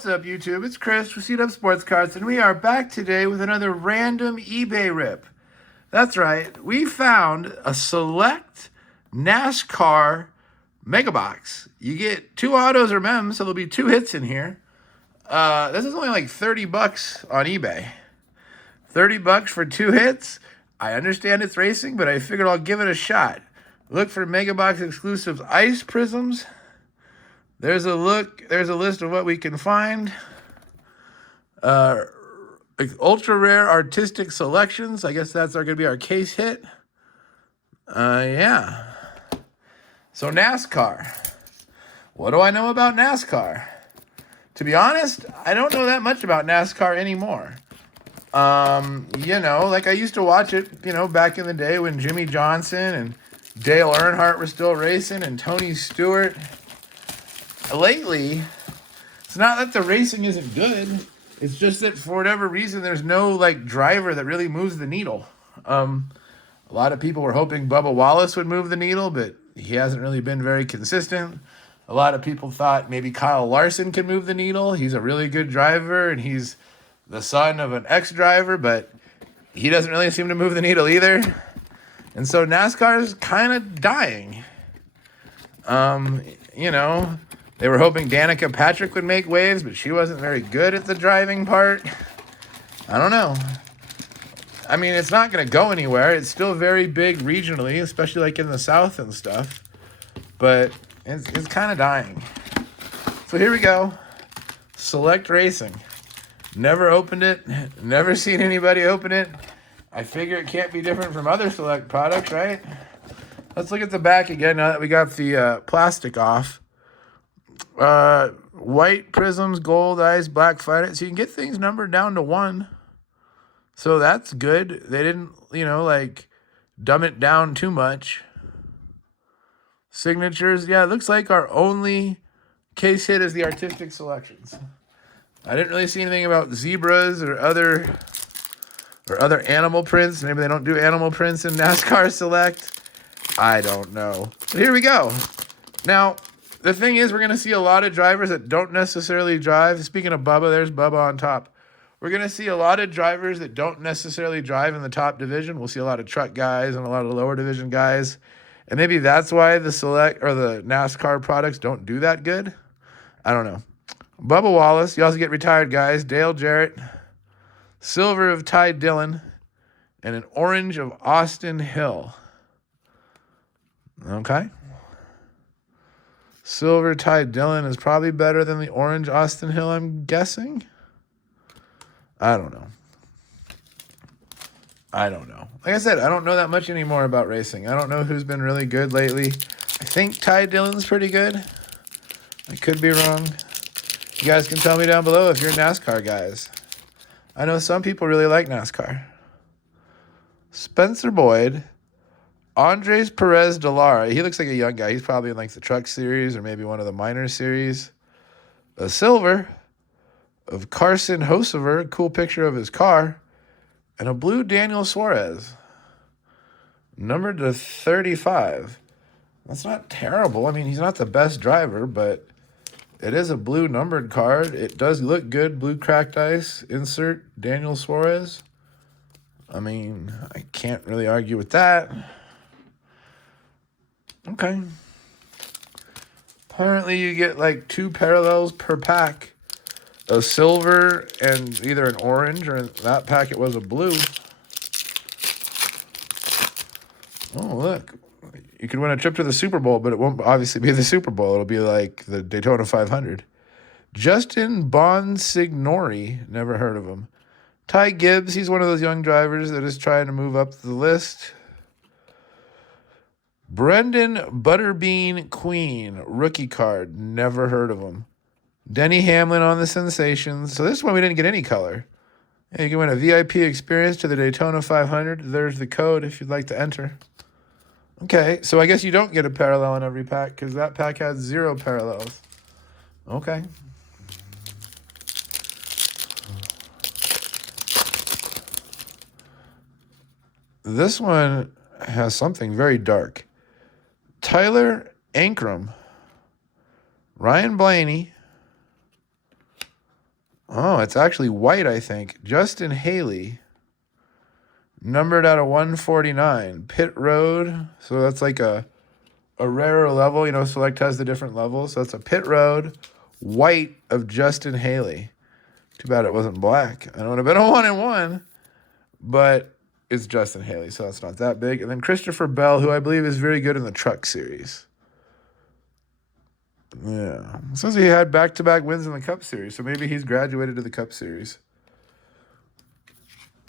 What's up, YouTube? It's Chris with Seat Up Sports Cards, and we are back today with another random eBay rip. That's right, we found a select NASCAR Mega Box. You get 2 autos or mems, so there'll be 2 hits in here. This is only like $30 on eBay. $30 for 2 hits. I understand it's racing, but I figured I'll give it a shot. Look for Mega Box exclusive ice prisms. There's a list of what we can find. Ultra rare artistic selections. I guess that's going to be our case hit. Yeah. So NASCAR. What do I know about NASCAR? To be honest, I don't know that much about NASCAR anymore. Like I used to watch it, back in the day when Jimmy Johnson and Dale Earnhardt were still racing and Tony Stewart. Lately, it's not that the racing isn't good. It's just that for whatever reason, there's no driver that really moves the needle. A lot of people were hoping Bubba Wallace would move the needle, but he hasn't really been very consistent. A lot of people thought maybe Kyle Larson could move the needle. He's a really good driver, and he's the son of an ex-driver, but he doesn't really seem to move the needle either. And so NASCAR is kind of dying. They were hoping Danica Patrick would make waves, but she wasn't very good at the driving part. I don't know. I mean, it's not going to go anywhere. It's still very big regionally, especially like in the South and stuff. But it's kind of dying. So here we go. Select Racing. Never opened it. Never seen anybody open it. I figure it can't be different from other Select products, right? Let's look at the back again now that we got the plastic off. White prisms, gold eyes, black finite. So you can get things numbered down to 1. So that's good. They didn't, dumb it down too much. Signatures. Yeah, it looks like our only case hit is the artistic selections. I didn't really see anything about zebras or other animal prints. Maybe they don't do animal prints in NASCAR Select. I don't know. But here we go. Now, the thing is, we're going to see a lot of drivers that don't necessarily drive. Speaking of Bubba, there's Bubba on top. We're going to see a lot of drivers that don't necessarily drive in the top division. We'll see a lot of truck guys and a lot of lower division guys. And maybe that's why the Select or the NASCAR products don't do that good. I don't know. Bubba Wallace. You also get retired guys. Dale Jarrett. Silver of Ty Dillon. And an orange of Austin Hill. Okay. Silver Ty Dillon is probably better than the orange Austin Hill, I'm guessing. I don't know. Like I said, I don't know that much anymore about racing. I don't know who's been really good lately. I think Ty Dillon's pretty good. I could be wrong. You guys can tell me down below if you're NASCAR guys. I know some people really like NASCAR. Spencer Boyd. Andres Perez de Lara. He looks like a young guy. He's probably in the truck series or maybe one of the minor series. A silver of Carson Hocevar. Cool picture of his car. And a blue Daniel Suarez. Numbered to 35. That's not terrible. I mean, he's not the best driver, but it is a blue numbered card. It does look good. Blue cracked ice. Insert Daniel Suarez. I mean, I can't really argue with that. Okay. Apparently you get 2 parallels per pack. A silver and either an orange, or in that packet was a blue. Oh, look. You could win a trip to the Super Bowl, but it won't obviously be the Super Bowl. It'll be like the Daytona 500. Justin Bonsignori. Never heard of him. Ty Gibbs. He's one of those young drivers that is trying to move up the list. Brendan Butterbean Queen, rookie card. Never heard of him. Denny Hamlin on the Sensations. So this one we didn't get any color. And you can win a VIP experience to the Daytona 500. There's the code if you'd like to enter. Okay, so I guess you don't get a parallel in every pack because that pack has 0 parallels. Okay. This one has something very dark. Tyler Ankrum, Ryan Blaney, Oh, it's actually white, I think. Justin Haley, numbered out of 149. Pit Road. So that's like a rarer level. You know, Select has the different levels. So that's a Pit Road white of Justin Haley. Too bad it wasn't black. I would have been a 1-in-1, but it's Justin Haley, so that's not that big. And then Christopher Bell, who I believe is very good in the Truck Series. Yeah. It says he had back-to-back wins in the Cup Series, so maybe he's graduated to the Cup Series.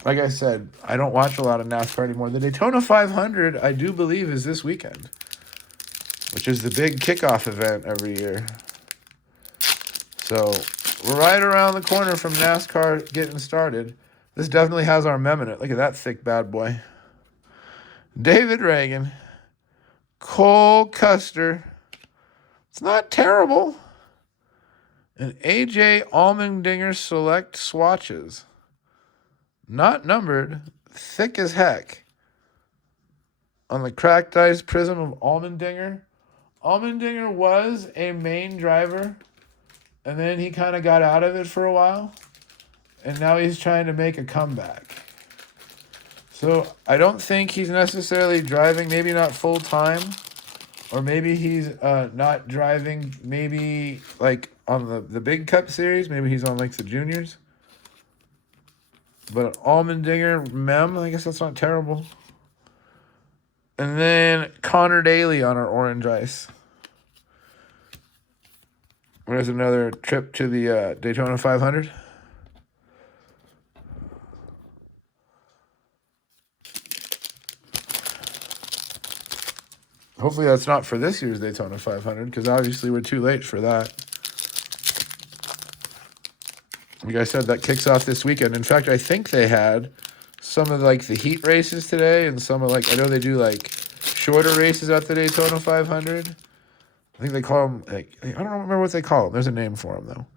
Like I said, I don't watch a lot of NASCAR anymore. The Daytona 500, I do believe, is this weekend, which is the big kickoff event every year. So we're right around the corner from NASCAR getting started. This definitely has our mem in it. Look at that thick bad boy. David Reagan. Cole Custer. It's not terrible. And AJ Allmendinger Select swatches. Not numbered. Thick as heck. On the cracked ice prism of Allmendinger. Allmendinger was a main driver, and then he kind of got out of it for a while, and now he's trying to make a comeback. So I don't think he's necessarily driving, maybe not full time, or maybe he's not driving, maybe like on the big Cup Series, maybe he's on like the juniors. But Allmendinger mem, I guess that's not terrible. And then Connor Daly on our orange ice. There's another trip to the Daytona 500. Hopefully that's not for this year's Daytona 500, because obviously we're too late for that. Like I said, that kicks off this weekend. In fact, I think they had some of like the heat races today, and some of like, I know they do like shorter races at the Daytona 500. I think they call them, like, I don't remember what they call them. There's a name for them, though.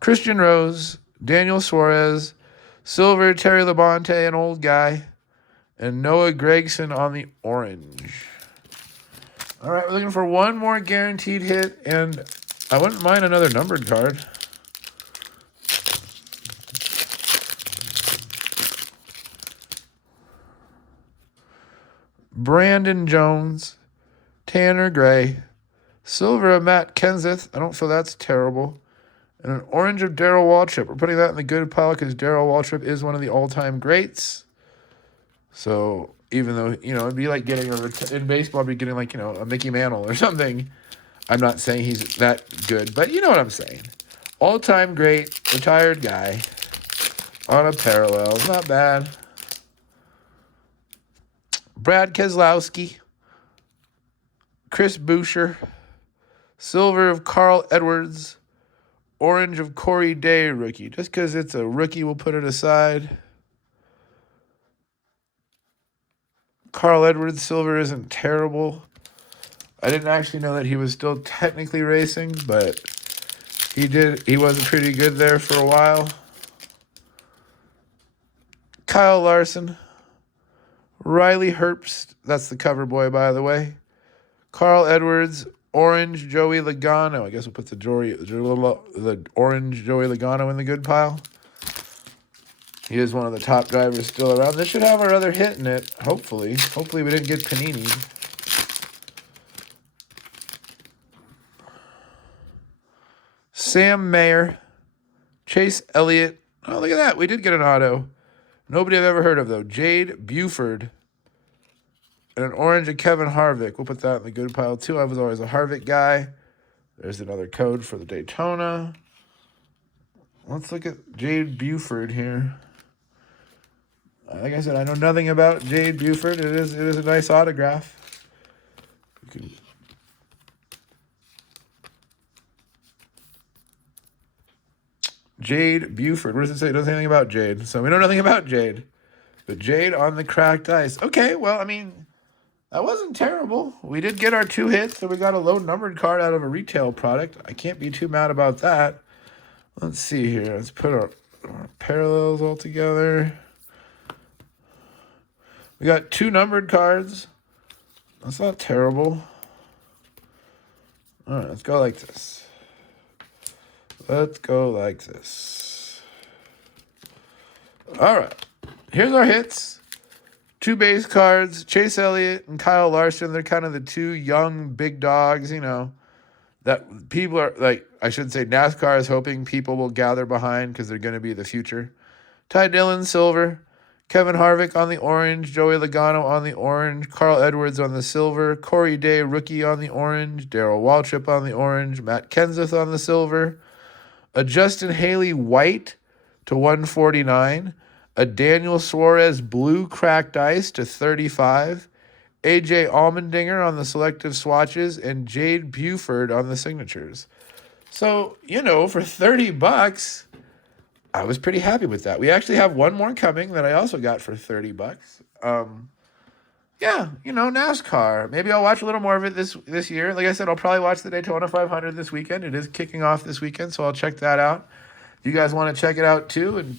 Christian Rose, Daniel Suarez, Silver, Terry Labonte, an old guy, and Noah Gregson on the orange. All right, we're looking for one more guaranteed hit, and I wouldn't mind another numbered card. Brandon Jones, Tanner Gray, silver of Matt Kenseth. I don't feel that's terrible. And an orange of Darrell Waltrip. We're putting that in the good pile because Darrell Waltrip is one of the all-time greats. So even though, you know, it'd be like getting in baseball, it'd be getting like, you know, a Mickey Mantle or something. I'm not saying he's that good, but you know what I'm saying. All-time great, retired guy on a parallel. Not bad. Brad Keselowski, Chris Buescher, silver of Carl Edwards, orange of Corey Day rookie. Just because it's a rookie, we'll put it aside. Carl Edwards silver isn't terrible. I didn't actually know that he was still technically racing, but he was pretty good there for a while. Kyle Larson, Riley Herbst, that's the cover boy, by the way. Carl Edwards, orange Joey Logano. I guess we'll put the orange Joey Logano in the good pile. He is one of the top drivers still around. This should have our other hit in it, hopefully. Hopefully we didn't get Panini. Sam Mayer, Chase Elliott. Oh, look at that. We did get an auto. Nobody I've ever heard of, though. Jade Buford. And an orange of Kevin Harvick. We'll put that in the good pile, too. I was always a Harvick guy. There's another code for the Daytona. Let's look at Jade Buford here. Like I said, I know nothing about Jade Buford. It is a nice autograph. Jade Buford. What does it say? It doesn't say anything about Jade. So we know nothing about Jade. But Jade on the cracked ice. Okay, well, I mean, that wasn't terrible. We did get our 2 hits, so we got a low numbered card out of a retail product. I can't be too mad about that. Let's see here. Let's put our parallels all together. We got 2 numbered cards. That's not terrible. All right, let's go like this. Let's go like this. All right. Here's our hits. 2 base cards, Chase Elliott and Kyle Larson. They're kind of the 2 young big dogs, that people are like, I should say NASCAR is hoping people will gather behind because they're going to be the future. Ty Dillon, silver. Kevin Harvick on the orange. Joey Logano on the orange. Carl Edwards on the silver. Corey Day, rookie, on the orange. Darrell Waltrip on the orange. Matt Kenseth on the silver. A Justin Haley white to 149. A Daniel Suarez blue cracked ice to 35. AJ Allmendinger on the selective swatches, and Jade Buford on the signatures. So, for $30, I was pretty happy with that. We actually have one more coming that I also got for $30. Yeah, NASCAR. Maybe I'll watch a little more of it this year. Like I said, I'll probably watch the Daytona 500 this weekend. It is kicking off this weekend, so I'll check that out. If you guys want to check it out too, and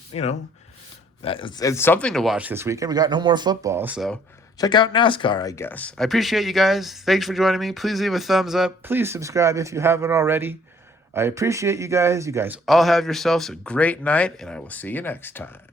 it's something to watch this weekend. We got no more football, so check out NASCAR, I guess. I appreciate you guys. Thanks for joining me. Please leave a thumbs up. Please subscribe if you haven't already. I appreciate you guys. You guys all have yourselves a great night, and I will see you next time.